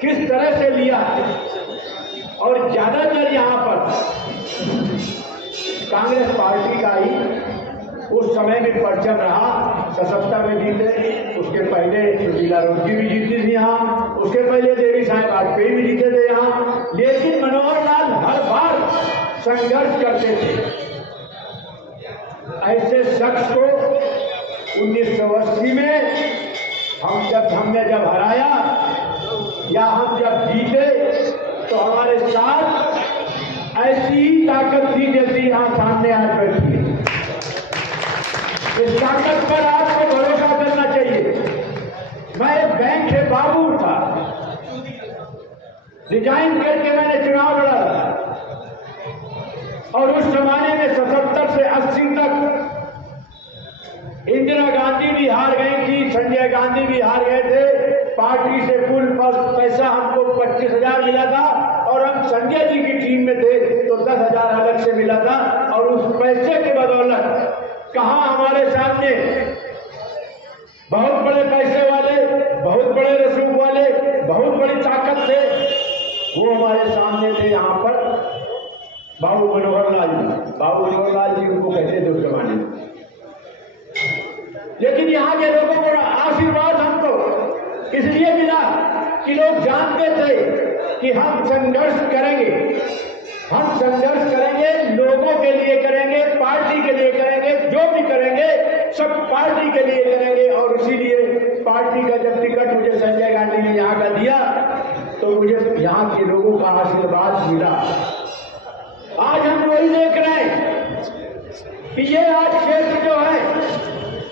किस तरह से लिया, और ज्यादातर यहाँ पर कांग्रेस पार्टी का ही उस समय भी परचम रहा। 77 में जीते, उसके पहले सुशीला रोजी भी जीती थी यहाँ, उसके पहले देवी साहब वाजपेयी भी जीते थे यहाँ, लेकिन मनोहर लाल हर बार संघर्ष करते थे। ऐसे शख्स को 1980 में हमने जब हराया या हम जब जीते तो हमारे साथ ऐसी ही ताकत थी जैसी यहाँ सामने आज बैठी है। इस ताकत पर आपको भरोसा करना चाहिए। मैं एक बैंक के बाबू था, रिजाइन करके मैंने चुनाव लड़ा और उस जमाने में 77 से 80 तक इंदिरा गांधी भी हार गई थी, संजय गांधी भी हार गए थे। पार्टी से कुल पैसा हमको 25,000 मिला था और हम संजय जी की टीम में थे तो 10,000 अलग से मिला था। और उस पैसे के बदौलत कहाँ हमारे सामने बहुत बड़े पैसे वाले, बहुत बड़े रसूख वाले, बहुत बड़ी ताकत थे, वो हमारे सामने थे यहाँ पर बाबू मनोहर लाल जी। बाबू मनोहर लाल जी उनको कहते थे उस जमाने में। लेकिन यहाँ के लोगों को आशीर्वाद हमको इसलिए मिला कि लोग जानते थे कि हम संघर्ष करेंगे, हम संघर्ष करेंगे, लोगों के लिए करेंगे, पार्टी के लिए करेंगे, जो भी करेंगे सब पार्टी के लिए करेंगे। और इसीलिए पार्टी का जब टिकट मुझे संजय गांधी ने यहाँ का दिया तो मुझे यहाँ के लोगों का आशीर्वाद मिला। आज हम वही देख रहे हैं कि ये आज क्षेत्र जो है,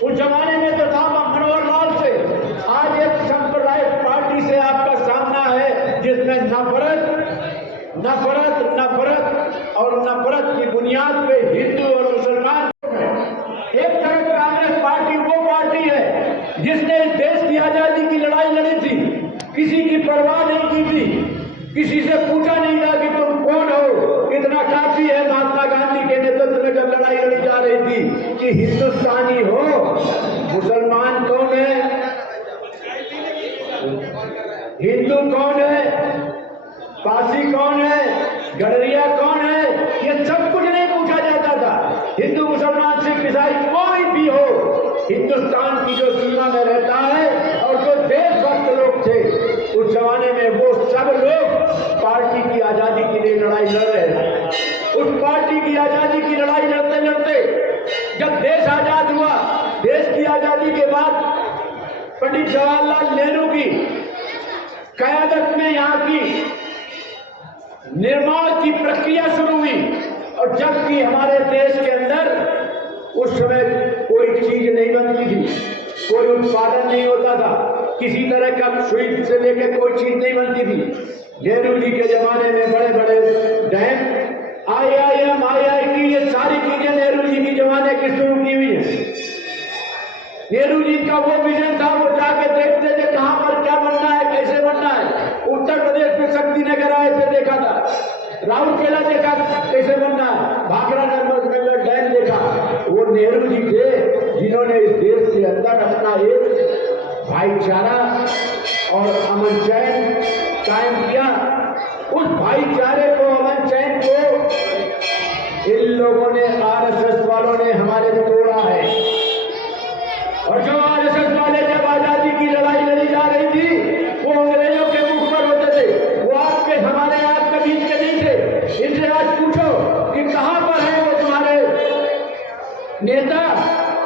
उस जमाने में तो था मनोहर लाल से, आज एक सांप्रदायिक पार्टी से आपका सामना है जिसमें नफरत नफरत नफरत और नफरत की बुनियाद पे हिंदू और मुसलमान। एक तरफ कांग्रेस पार्टी वो पार्टी है जिसने इस देश की आजादी की लड़ाई लड़ी थी, किसी की परवाह नहीं की थी, किसी से पूछा नहीं था कि तुम कौन हो। इतना काफी है महात्मा गांधी के नेतृत्व में जब लड़ाई लड़ी जा रही थी कि हिंदुस्तानी हो, मुसलमान कौन है, हिंदू कौन है, पासी कौन है, गडरिया कौन है, ये सब कुछ नहीं पूछा जाता था। हिंदू मुसलमान सिख ईसाई कोई भी हो, हिंदुस्तान की जो सीमा में रहता है और जो देशभक्त लोग थे उस जमाने में, वो सब लोग पार्टी की आजादी के लिए लड़ाई लड़ रहे थे। उस पार्टी की आजादी की लड़ाई लड़ते लड़ते जब देश आजाद हुआ, देश की आजादी के बाद पंडित जवाहरलाल नेहरू की क़यादत में यहाँ की निर्माण की प्रक्रिया शुरू हुई। और जबकि हमारे देश के अंदर उस समय कोई चीज नहीं बनती थी, कोई उत्पादन नहीं होता था, किसी तरह का स्वीट से लेकर कोई चीज नहीं बनती थी। नेहरू जी के जमाने में बड़े बड़े डैम, IIM, IIT, ये सारी चीजें नेहरू जी की जमाने की शुरू की हुई है। नेहरू जी का वो विजन था, वो जाके देखते थे कहां पर क्या बनना है, कैसे बनना है। उत्तर प्रदेश में शक्ति नगर आए थे, देखा था, राउरकेला देखा कैसे बनना है, भाखड़ा नगर डैम देखा। वो नेहरू जी थे जिन्होंने इस देश के अंदर अपना एक भाईचारा और अमन चैन कायम किया। उस भाईचारे को, अमन चैन को इन लोगों ने, RSS वालों ने हमारे तोड़ा है। और जो RSS वाले जब आजादी की लड़ाई लड़ी जा रही थी वो अंग्रेजों के मुख पर होते थे, वो आपके हमारे आपके बीच के नहीं थे। इनसे आज पूछो कि कहां पर है वो तुम्हारे नेता,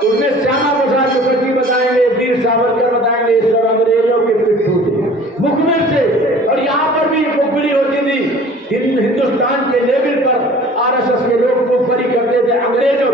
उसमें श्यामा प्रसाद मुखर्जी बताएंगे, वीर सावरकर बताएंगे, इस तरह अंग्रेजों के पिट्ठू थे, मुखबिर थे। और यहाँ पर भी मुखबिरी होती थी, हिंदुस्तान के लेवल पर RSS के लोग मुखबिरी करते थे अंग्रेजों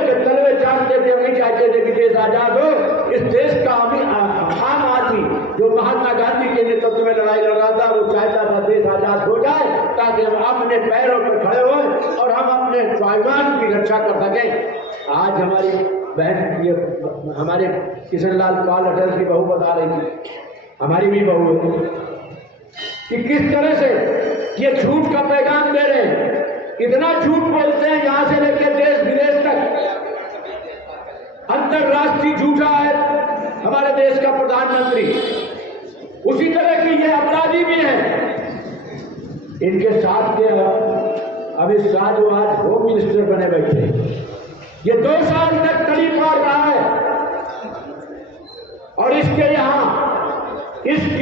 के तलवे चाटते थे, नहीं चाहते थे कि देश आजाद हो। इस देश का आम आदमी जो महात्मा गांधी के नेतृत्व में लड़ाई लड़ रहा था, वो चाहता था देश आजाद हो जाए ताकि हम अपने पैरों पर खड़े हों और हम अपने स्वाभिमान की रक्षा कर सकें। आज हमारी बहन, ये हमारे किशन लाल पाल अटल की बहू बता रही थी, हमारी भी बहू है, कि किस तरह से ये झूठ का पैगाम दे रहे हैं। इतना झूठ बोलते हैं यहां से लेकर देश विदेश तक। अंतरराष्ट्रीय झूठा है हमारे देश का प्रधानमंत्री, उसी तरह की ये अपराधी भी हैं। इनके साथ के अमित शाह जो आज होम मिनिस्टर बने बैठे, ये 2 साल तक कड़ी पार रहा है और इसके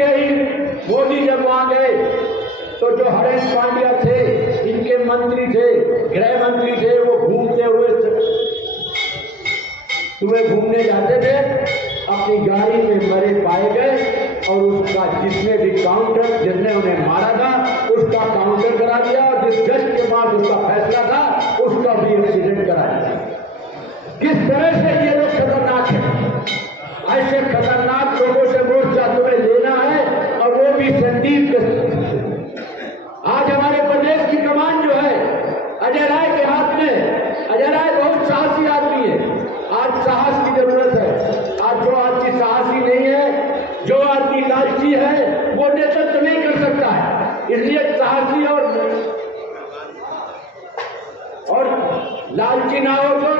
ही मोदी जब वहां गए तो जो हरेश पांड्या थे, इनके मंत्री थे, गृह मंत्री थे, वो घूमते हुए सुबह घूमने जाते थे, अपनी गाड़ी में मरे पाए गए और उसका जिसने भी जिसने उन्हें मारा था उसका काउंटर करा दिया और जिस जज के बाद उसका फैसला था उसका भी एक्सीडेंट करा दिया। किस तरह से ये लोग खतरनाक हैं। ऐसे खतरनाक लोगों से मोर्चा तुम्हें लेना है और वो भी संदीप के। आज हमारे प्रदेश की कमान जो है अजय राय के हाथ में। अजय राय बहुत साहसी आदमी है। आज साहस की जरूरत है। आज जो आदमी साहसी नहीं है, जो आदमी लालची है, वो नेतृत्व नहीं कर सकता है। इसलिए साहसी और लालची ना हो तो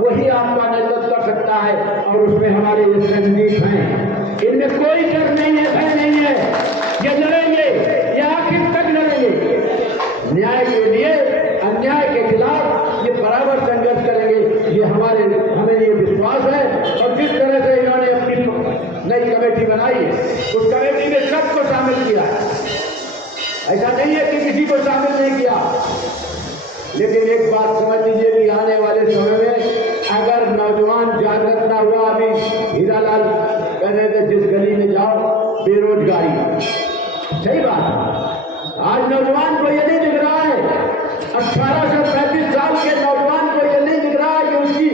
वही आपका नेतृत्व कर सकता है और उसमें हमारे ये संदीप हैं। इनमें कोई डर नहीं है, भय नहीं है। ये लड़ेंगे, ये आखिर तक लड़ेंगे न्याय के लिए, अन्याय के खिलाफ ये बराबर संघर्ष करेंगे। ये हमें ये विश्वास है। और जिस तरह से इन्होंने अपनी नई कमेटी बनाई है, उस कमेटी में सबको शामिल किया है। ऐसा नहीं है कि किसी को शामिल नहीं किया। लेकिन एक बात समझ लीजिए कि आने वाले समय में अगर नौजवान जागृत ना हुआ, अभी हीरालाल कह रहे थे जिस गली में जाओ बेरोजगारी, सही बात। आज नौजवान को ये नहीं दिख रहा है, 18 से 35 साल के नौजवान को ये नहीं दिख रहा है कि उसकी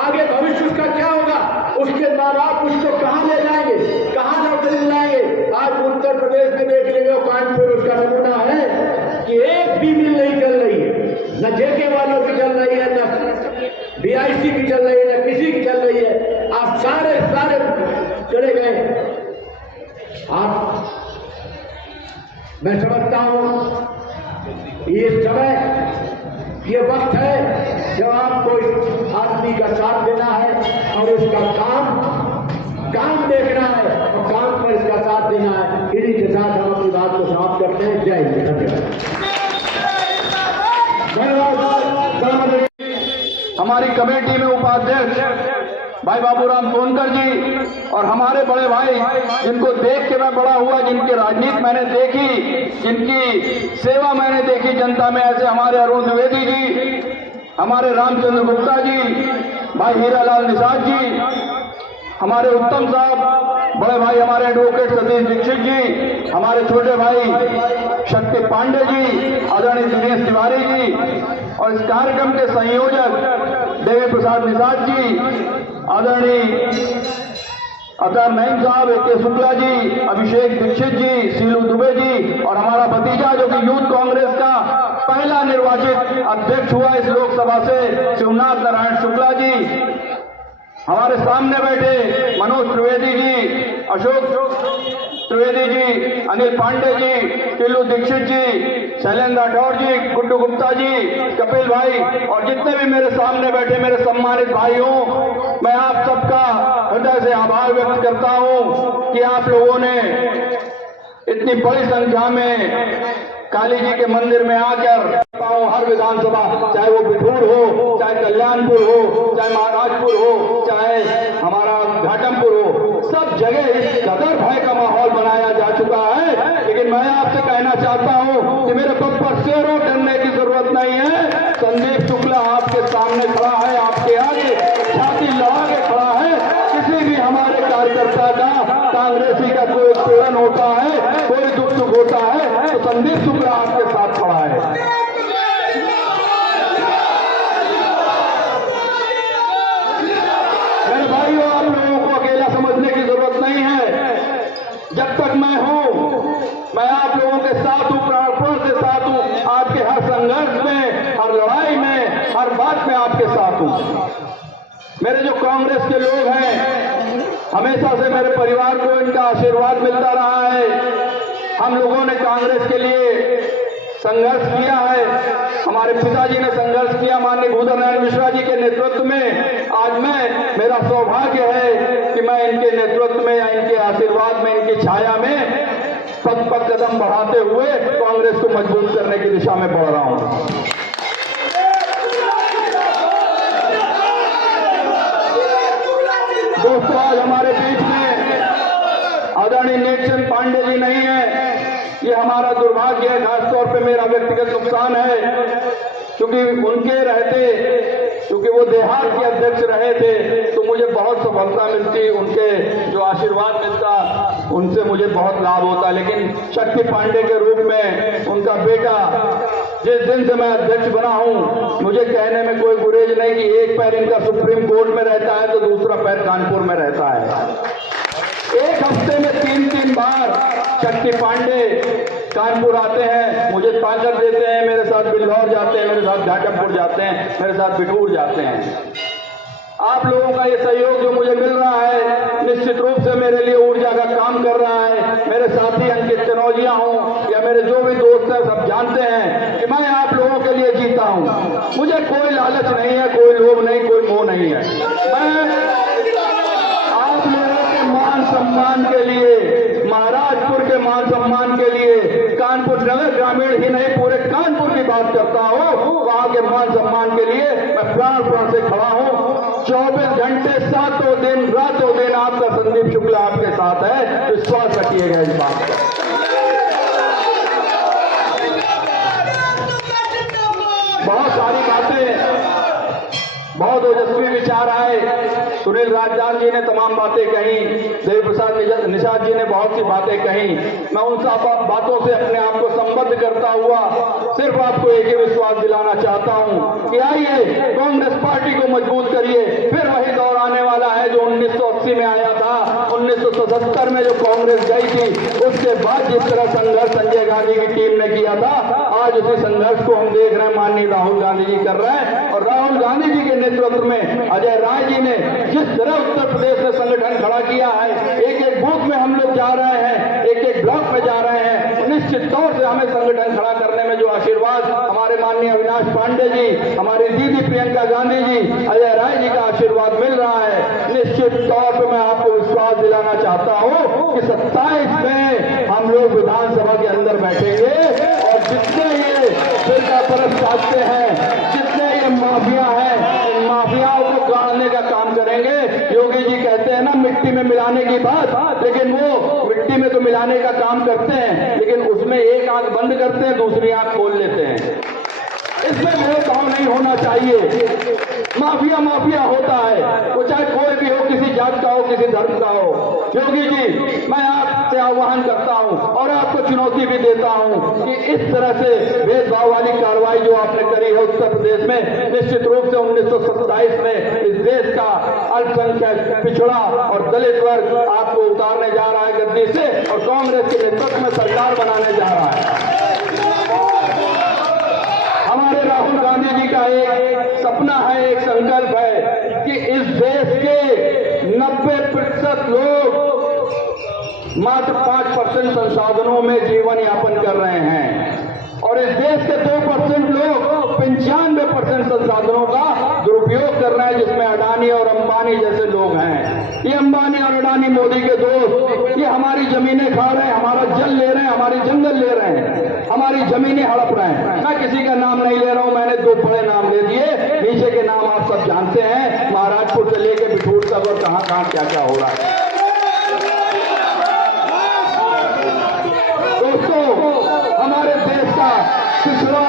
आगे भविष्य उसका क्या होगा, उसके माँ बाप उसको कहाँ ले जाएंगे, कहाँ नौकरी दिलाएंगे। आज उत्तर प्रदेश में देख लीजिए, कानपुर उसका नमूना है कि एक भी मिल नहीं चल रही है, न जेके वालों की चल रही है, न बीआईसी की चल रही है, न किसी की चल रही है। आप सारे चले गए। आप मैं समझता हूं ये समय, ये वक्त है जब आपको इस आदमी का साथ देना है और उसका काम देखना है और काम पर इसका साथ देना है। इन्हीं के साथ हम अपनी बात को समाप्त करते हैं। जय हिंद। हमारी कमेटी में उपाध्यक्ष भाई बाबूराम सोनकर जी और हमारे बड़े भाई जिनको देख के मैं बड़ा हुआ, जिनकी राजनीति मैंने देखी, जिनकी सेवा मैंने देखी जनता में, ऐसे हमारे अरुण द्विवेदी जी, हमारे रामचंद्र गुप्ता जी, भाई हीरालाल निषाद जी, हमारे उत्तम साहब, बड़े भाई हमारे एडवोकेट सतीश दीक्षित जी, हमारे छोटे भाई शक्ति पांडे जी, आदरणीय दिनेश तिवारी जी, और इस कार्यक्रम के संयोजक देवी प्रसाद निषाद जी, आदरणीय अतर नईम साहब, ए.के. शुक्ला जी, अभिषेक दीक्षित जी, सीलू दुबे जी, और हमारा भतीजा जो कि यूथ कांग्रेस का पहला निर्वाचित अध्यक्ष हुआ इस लोकसभा से, शिवनाथ नारायण शुक्ला जी, हमारे सामने बैठे मनोज त्रिवेदी जी, अशोक त्रिवेदी जी, अनिल पांडे जी, टिल्लू दीक्षित जी, शैलेंद्र राठौर जी, गुड्डू गुप्ता जी, कपिल भाई, और जितने भी मेरे सामने बैठे मेरे सम्मानित भाई हों, मैं आप सबका हृदय से आभार व्यक्त करता हूं कि आप लोगों ने इतनी बड़ी संख्या में काली जी के मंदिर में आकर हर विधानसभा, चाहे वो बिठूर हो, चाहे कल्याणपुर हो, चाहे महाराजपुर हो, चाहे हमारा घाटमपुर हो, सब जगह इस कदर भय का माहौल बनाया जा चुका है। लेकिन मैं आपसे कहना चाहता हूं कि मेरे बब्बर शेरों डरने की जरूरत नहीं है। संदीप शुक्ला आपके सामने खड़ा है, आपके आगे छाती लड़ा के खड़ा है। किसी भी हमारे कार्यकर्ता का, कांग्रेसी का कोई उत्पीड़न होता है, कोई दुख सुख होता है, तो संदीप शुक्ला आपके साथ खड़ा है। मेरे भाइयों, आप लोगों को अकेला समझने की जरूरत नहीं है। जब तक मैं हूं, मैं आप लोगों के साथ हूं, प्राणपण के साथ हूं, आपके हर संघर्ष में, हर लड़ाई में, हर बात में आपके साथ हूं। मेरे जो कांग्रेस के लोग हैं, हमेशा से मेरे परिवार को इनका आशीर्वाद मिलता रहा है। हम लोगों ने कांग्रेस के लिए संघर्ष किया है, हमारे पिताजी ने संघर्ष किया माननीय भूधर नारायण मिश्रा जी के नेतृत्व में। आज मेरा सौभाग्य है कि मैं इनके नेतृत्व में या इनके आशीर्वाद में, इनकी छाया में पग पग कदम बढ़ाते हुए कांग्रेस को मजबूत करने की दिशा में बढ़ रहा हूं। दोस्तों, आज हमारे बीच में आदरणीय नेकचंद पांडे जी नहीं है। ये हमारा दुर्भाग्य है, खासतौर पे मेरा व्यक्तिगत नुकसान है, क्योंकि उनके रहते, क्योंकि वो देहात के अध्यक्ष रहे थे, तो मुझे बहुत सफलता मिलती, उनके जो आशीर्वाद मिलता उनसे मुझे बहुत लाभ होता। लेकिन शक्ति पांडे के रूप में उनका बेटा, जिस दिन से मैं अध्यक्ष बना हूं, मुझे कहने में कोई गुरेज नहीं कि एक पैर इनका सुप्रीम कोर्ट में रहता है तो दूसरा पैर कानपुर में रहता है। एक हफ्ते में 3-3 बार शक्ति पांडे कानपुर आते हैं, मुझे ताकत देते हैं, मेरे साथ बिल्लौर जाते हैं, मेरे साथ घाटमपुर जाते हैं, मेरे साथ बिठूर जाते हैं। आप लोगों का ये सहयोग जो मुझे मिल रहा है, निश्चित रूप से मेरे लिए ऊर्जा का काम कर रहा है। मेरे साथी अंकित कनौजिया हों या मेरे जो भी दोस्त हैं, सब जानते हैं कि मैं आप लोगों के लिए जीता हूं। मुझे कोई लालच नहीं है, कोई लोभ नहीं, कोई मोह नहीं है। मैं आप लोगों के मान सम्मान के लिए, महाराजपुर के मान सम्मान के लिए, कानपुर नगर ग्रामीण ही नहीं पूरे कानपुर की बात करता हूं, वहां के मान सम्मान के लिए मैं प्राण प्राण से खड़ा हूं। 24 घंटे 7 दिन रातों दिन आपका संदीप शुक्ला आपके साथ है, विश्वास रखिएगा इस बात पर। बहुत सारी बातें, बहुत ओजस्वी विचार आए। सुनील राजदान जी ने तमाम बातें कही, देव प्रसाद निषाद जी ने बहुत सी बातें कही। मैं उन सब बातों से अपने आप को संबद्ध करता हुआ सिर्फ आपको एक ही विश्वास दिलाना चाहता हूं कि आइए कांग्रेस पार्टी को मजबूत करिए। फिर वही दौर आने वाला है जो 1980 में आया था, 1977 में जो कांग्रेस गई थी, उसके बाद जिस तरह संघर्ष संजय गांधी की टीम ने किया था, आज उसी संघर्ष को हम देख रहे हैं माननीय राहुल गांधी जी कर रहे हैं। और राहुल गांधी जी के नेतृत्व में अजय राय जी ने जिस तरह उत्तर प्रदेश में संगठन खड़ा किया है, एक एक बूथ में हम लोग जा रहे हैं, एक एक ब्लॉक में जा रहे हैं, निश्चित तौर से हमें संगठन खड़ा करने में जो आशीर्वाद हमारे माननीय अविनाश पांडे जी, हमारी दीदी प्रियंका गांधी जी, अजय राय जी का आशीर्वाद मिल रहा है। निश्चित तौर पर मैं आपको विश्वास दिलाना चाहता हूं कि 27 में हम लोग विधानसभा के अंदर बैठेंगे और जितने ये फिरका परस्त साधते हैं, जितने ये माफिया हैं, इन माफियाओं को गाड़ने का काम करेंगे। योगी जी कहते हैं ना मिट्टी में मिलाने की बात, लेकिन वो मिट्टी में तो मिलाने का काम करते हैं, लेकिन उसमें एक आंख बंद करते हैं, दूसरी आंख खोल लेते हैं। इसमें भेदभाव नहीं होना चाहिए। माफिया माफिया होता है, वो चाहे कोई भी हो, किसी जात का हो, किसी धर्म का हो। योगी जी, मैं आपसे आह्वान करता हूं और आपको चुनौती भी देता हूं कि इस तरह से भेदभाव वाली कार्रवाई जो आपने करी है उत्तर प्रदेश में, निश्चित रूप से 1927 में इस देश का अल्पसंख्यक, पिछड़ा और दलित वर्ग आपको उतारने जा रहा है गद्दी से और कांग्रेस के नेतृत्व में सरकार बनाने जा रहा है। हमारे राहुल गांधी जी का एक सपना है, एक संकल्प है कि इस देश के 90% लोग मात्र 5% संसाधनों में जीवन यापन कर रहे हैं और इस देश के 2% लोग 95% संसाधनों का दुरुपयोग कर रहे हैं, जिसमें अडानी और अंबानी जैसे लोग हैं। ये अंबानी और अडानी मोदी के दोस्त, ये हमारी जमीनें खा रहे हैं, हमारा जल ले रहे हैं, हमारी जंगल ले रहे हैं, हमारी जमीनें हड़प रहे हैं। मैं किसी का नाम नहीं ले रहा हूं, मैंने 2 बड़े नाम ले दिए, नीचे के नाम आप सब जानते हैं, महाराजपुर से लेकर बिठूर तक और कहां कहां क्या क्या हो रहा है। दोस्तों, हमारे देश का पिछड़ा,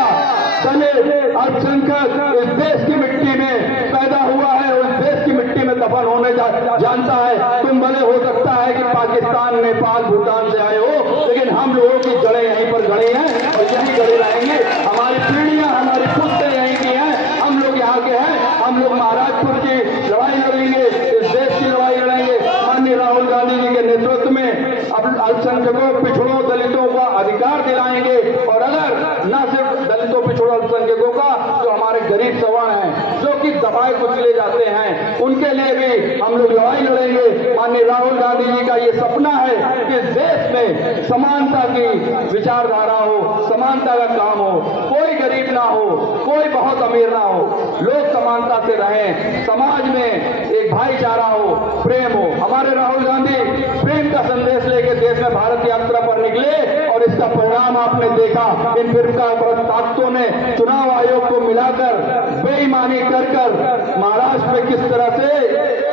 दलित, अल्पसंख्यक इस देश की मिट्टी में पैदा हुआ है, उस देश की मिट्टी में दफन होने जानता है। तुम भले हो सकता है कि पाकिस्तान, नेपाल, भूटान से आए हो, लेकिन हम लोगों की जड़ें यहीं पर गड़ी हैं और यहीं गड़ी रहेंगी। हमारी पीढ़ियां, हमारी पुश्तें यहीं की हैं, हम लोग यहाँ के हैं। हम लोग महाराजपुर की लड़ाई लड़ेंगे, इस देश की लड़ाई लड़ेंगे माननीय राहुल गांधी जी के नेतृत्व में। अब अल्पसंख्यकों, पिछड़ों, दलितों का अधिकार दिलाएंगे और अगर न सिर्फ दलितों, पिछड़ों, अल्पसंख्यकों का, जो हमारे गरीब सवर्ण हैं, जो कि दबाए कुचले जाते हैं, उनके लिए भी हम लोग लड़ाई लड़ेंगे। माननीय राहुल गांधी जी का ये सपना है कि देश में समानता की विचारधारा हो, समानता का काम हो, कोई गरीब ना हो, कोई बहुत अमीर ना हो, लोग समानता से रहें, समाज में एक भाईचारा हो, प्रेम हो। हमारे राहुल गांधी प्रेम का संदेश लेके देश में भारत यात्रा पर निकले और इसका परिणाम आपने देखा। इन फिरका ताकतों ने चुनाव आयोग को मिलाकर बेईमानी कर महाराष्ट्र में किस तरह से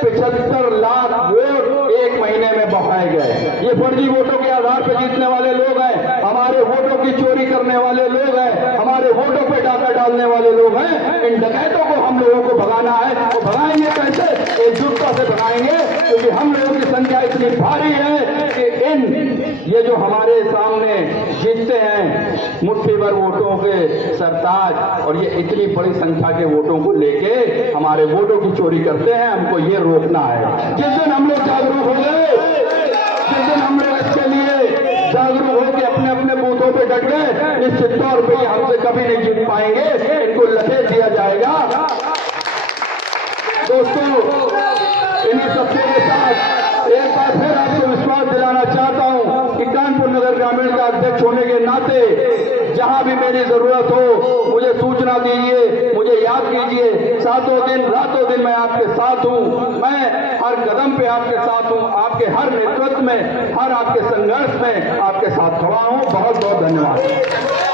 75 लाख वोट एक महीने में बहाए गए। ये फर्जी वोटों के आधार पर जीतने वाले लोग हैं, हमारे वोटों की चोरी करने वाले लोग हैं, हमारे वोटों पे डाका डालने वाले लोग हैं। इन डकैतों को हम लोगों को भगाना है। तो भगाएंगे कैसे? एकजुटता से भगाएंगे, क्योंकि हम लोगों की संख्या इतनी भारी है कि ये जो हमारे सामने जीतते हैं मुट्ठी भर वोटों के सरताज, और ये इतनी बड़ी संख्या के वोटों को लेके हमारे वोटों की चोरी करते हैं। हमको ये रोकना है। जिस दिन हम लोग जागरूक हो गए, जिस दिन हम लोग इसके लिए जागरूक होकर अपने अपने बूथों पे डट गए, निश्चित तौर पर हमसे कभी नहीं जीत पाएंगे, इनको लपेट दिया जाएगा। दोस्तों, इन्हीं सबके साथ एक बार फिर आपको विश्वास दिलाना चाहता हूं कि कानपुर नगर ग्रामीण का अध्यक्ष होने के नाते जहां भी मेरी जरूरत हो मुझे सूचना दीजिए, मुझे याद कीजिए। सातों दिन रातों दिन मैं आपके साथ हूं, मैं हर कदम पे आपके साथ हूं, आपके हर नेतृत्व में, हर आपके संघर्ष में आपके साथ खड़ा हूं। बहुत बहुत धन्यवाद।